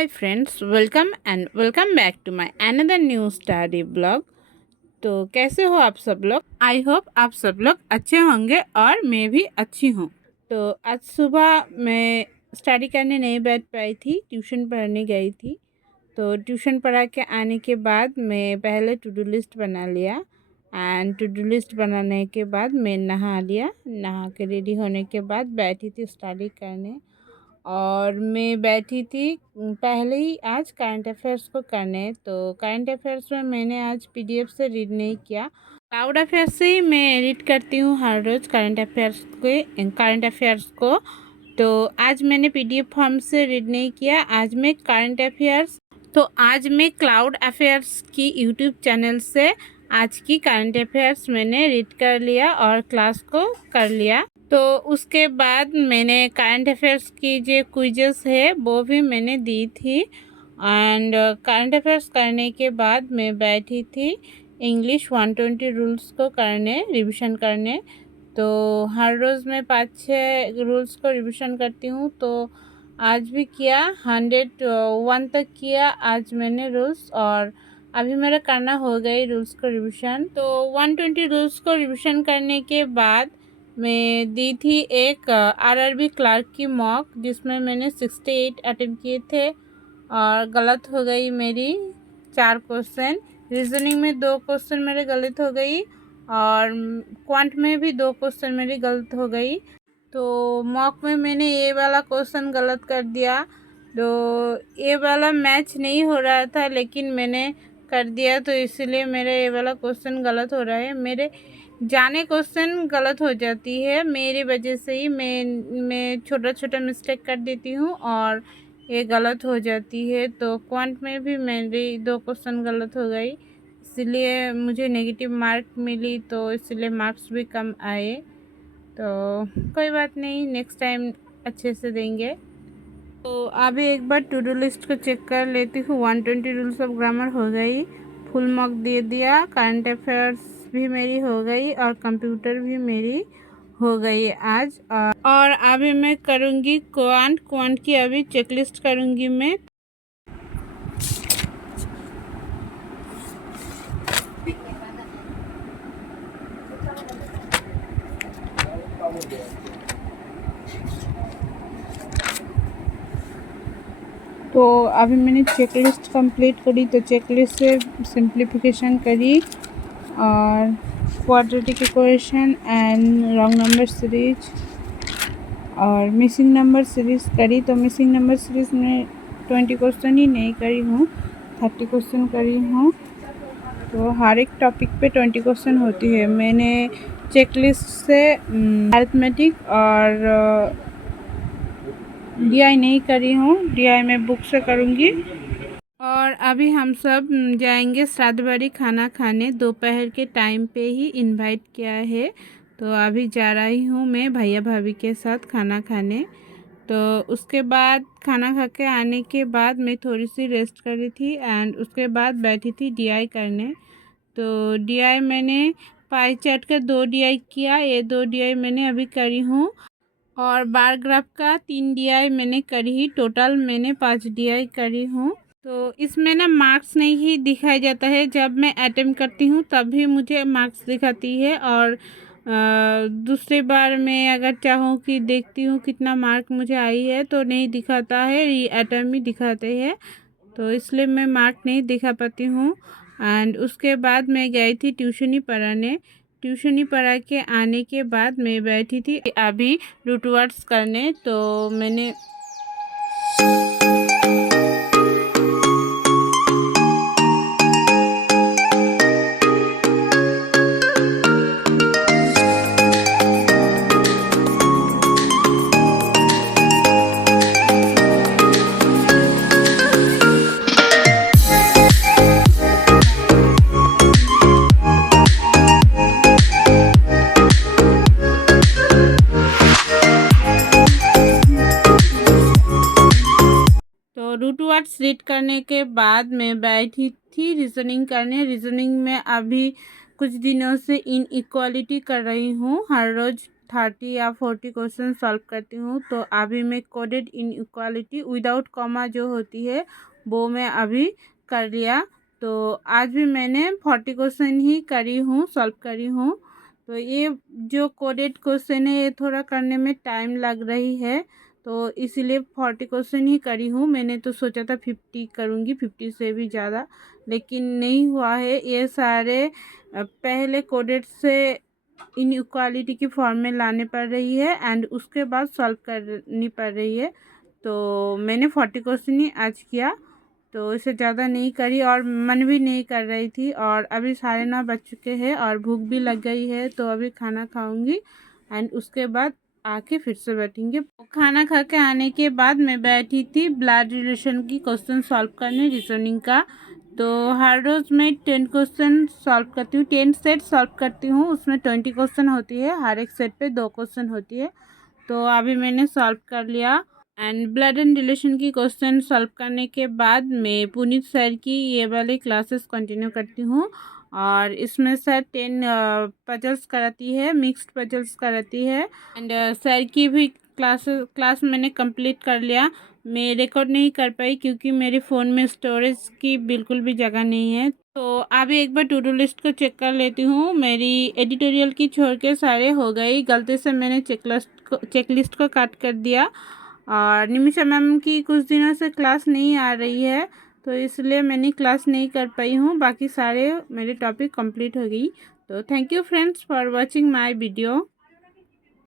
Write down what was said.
Hi friends, welcome back to my another new study blog। तो कैसे हो आप सब लोग? आई होप आप सब लोग अच्छे होंगे और मैं भी अच्छी हूँ। तो आज सुबह मैं स्टडी करने नहीं बैठ पाई थी, ट्यूशन पढ़ने गई थी। तो ट्यूशन पढ़ा के आने के बाद मैं पहले टू डू लिस्ट बना लिया एंड टू डू लिस्ट बनाने के बाद मैं नहा लिया। नहा के रेडी होने के बाद बैठी थी स्टडी करने और मैं बैठी थी पहले ही आज करंट अफेयर्स को करने। तो करंट अफेयर्स में मैंने आज पीडीएफ से रीड नहीं किया, क्लाउड अफेयर्स से ही मैं रीड करती हूँ हर रोज़ करंट अफेयर्स को। तो आज मैंने पीडीएफ फॉर्म से रीड नहीं किया। आज मैं क्लाउड अफेयर्स की यूट्यूब चैनल से आज की करंट अफेयर्स मैंने रीड कर लिया और क्लास को कर लिया। तो उसके बाद मैंने करंट अफेयर्स की जो क्विज़ेस है वो भी मैंने दी थी एंड करंट अफेयर्स करने के बाद मैं बैठी थी इंग्लिश 120 रूल्स को करने, रिवीजन करने। तो हर रोज़ मैं 5-6 रूल्स को रिवीजन करती हूँ, तो आज भी किया, 101 तक किया आज मैंने रूल्स। और अभी मेरा करना हो गई रूल्स को रिवीजन। तो 120 रूल्स को रिवीजन करने के बाद मैं दी थी एक आरआरबी क्लर्क की मॉक, जिसमें मैंने 68 अटेम्प्ट किए थे और गलत हो गई मेरी 4 क्वेश्चन। रीजनिंग में 2 क्वेश्चन मेरे गलत हो गई और क्वांट में भी 2 क्वेश्चन मेरी गलत हो गई। तो मॉक में मैंने ये वाला क्वेश्चन गलत कर दिया। तो ये वाला मैच नहीं हो रहा था लेकिन मैंने कर दिया, तो इसलिए मेरा ये वाला क्वेश्चन गलत हो रहा है। मेरे जाने क्वेश्चन गलत हो जाती है, मेरी वजह से ही मैं छोटा छोटा मिस्टेक कर देती हूँ और ये गलत हो जाती है। तो क्वांट में भी मेरी 2 क्वेश्चन गलत हो गई, इसलिए मुझे नेगेटिव मार्क मिली, तो इसलिए मार्क्स भी कम आए। तो कोई बात नहीं, नेक्स्ट टाइम अच्छे से देंगे। तो अभी एक बार टू डू लिस्ट को चेक कर लेती हूँ। 120 रूल्स ऑफ ग्रामर हो गई, फुल मार्क दे दिया, करंट अफेयर्स भी मेरी हो गई और कंप्यूटर भी मेरी हो गई आज। और अभी मैं करूँगी क्वांट की अभी चेकलिस्ट करूँगी मैं। तो अभी मैंने चेकलिस्ट कंप्लीट करी, तो चेकलिस्ट से सिंप्लीफिकेशन करी और quadratic equation and wrong number series और मिसिंग नंबर सीरीज़ करी। तो मिसिंग नंबर सीरीज़ में 20 क्वेश्चन ही नहीं करी हूँ, 30 क्वेश्चन करी हूँ। तो हर एक टॉपिक पे 20 क्वेश्चन होती है। मैंने चेकलिस्ट से अरिथमेटिक और डीआई नहीं करी हूँ, डीआई मैं बुक से करूँगी। और अभी हम सब जाएंगे श्राद्धबाड़ी खाना खाने, दोपहर के टाइम पे ही इनवाइट किया है। तो अभी जा रही हूँ मैं भैया भाभी के साथ खाना खाने। तो उसके बाद खाना खा के आने के बाद मैं थोड़ी सी रेस्ट कर रही थी एंड उसके बाद बैठी थी डीआई करने। तो डीआई मैंने पाई चार्ट का 2 डीआई किया, ये 2 डीआई मैंने अभी करी हूँ और बार ग्राफ का 3 डीआई मैंने करी ही, टोटल मैंने 5 डीआई करी हूँ। तो इसमें ना मार्क्स नहीं ही दिखाया जाता है, जब मैं अटेम्प्ट करती हूँ तभी मुझे मार्क्स दिखाती है और दूसरी बार मैं अगर चाहूँ कि देखती हूँ कितना मार्क मुझे आई है तो नहीं दिखाता है, री अटेम्प्ट ही दिखाते हैं। तो इसलिए मैं मार्क नहीं दिखा पाती हूँ। एंड उसके बाद मैं गई थी ट्यूशन ही पढ़ाने। ट्यूशन ही पढ़ा के आने के बाद मैं बैठी थी अभी रूट वर्ड्स करने। तो मैंने रूट वर्ड्स रीड करने के बाद मैं बैठी थी रीजनिंग करने। रीजनिंग में अभी कुछ दिनों से इनइक्वालिटी कर रही हूँ, हर रोज़ 30 या 40 क्वेश्चन सॉल्व करती हूँ। तो अभी मैं कोडेड इनइक्वालिटी विदाउट कॉमा जो होती है वो मैं अभी कर लिया। तो आज भी मैंने 40 क्वेश्चन ही करी हूँ, सॉल्व करी हूँ। तो ये जो कोडेड क्वेश्चन है ये थोड़ा करने में टाइम लग रही है, तो इसीलिए 40 क्वेश्चन ही करी हूँ। मैंने तो सोचा था 50 करूँगी, 50 से भी ज़्यादा, लेकिन नहीं हुआ है। ये सारे पहले कोडेड से इनइक्वालिटी की फॉर्म में लाने पड़ रही है एंड उसके बाद सॉल्व करनी पड़ रही है। तो मैंने 40 क्वेश्चन ही आज किया, तो इससे ज़्यादा नहीं करी और मन भी नहीं कर रही थी। और अभी 9:30 बज चुके हैं और भूख भी लग गई है, तो अभी खाना खाऊंगी एंड उसके बाद आके फिर से बैठेंगे। खाना खा के आने के बाद मैं बैठी थी ब्लड रिलेशन की क्वेश्चन सॉल्व करने, रीजनिंग का। तो हर रोज़ मैं 10 क्वेश्चन सॉल्व करती हूँ, 10 सेट सॉल्व करती हूँ। उसमें 20 क्वेश्चन होती है, हर एक सेट पे 2 क्वेश्चन होती है। तो अभी मैंने सॉल्व कर लिया एंड ब्लड एंड रिलेशन की क्वेश्चन सॉल्व करने के बाद मैं पुनीत सर की ये वाली क्लासेस कंटिन्यू करती हूँ। और इसमें सर 10 पजल्स कराती है, मिक्स्ड पजल्स कराती है एंड सर की भी क्लास मैंने कंप्लीट कर लिया। मैं रिकॉर्ड नहीं कर पाई क्योंकि मेरे फ़ोन में स्टोरेज की बिल्कुल भी जगह नहीं है। तो अभी एक बार टू डू लिस्ट को चेक कर लेती हूँ। मेरी एडिटोरियल की छोड़ के सारे हो गई, गलती से मैंने चेकलिस्ट को काट कर दिया। और निमिषा मैम की कुछ दिनों से क्लास नहीं आ रही है, तो इसलिए मैंने क्लास नहीं कर पाई हूँ। बाकी सारे मेरे टॉपिक कंप्लीट हो गई। तो thank you friends for watching my video.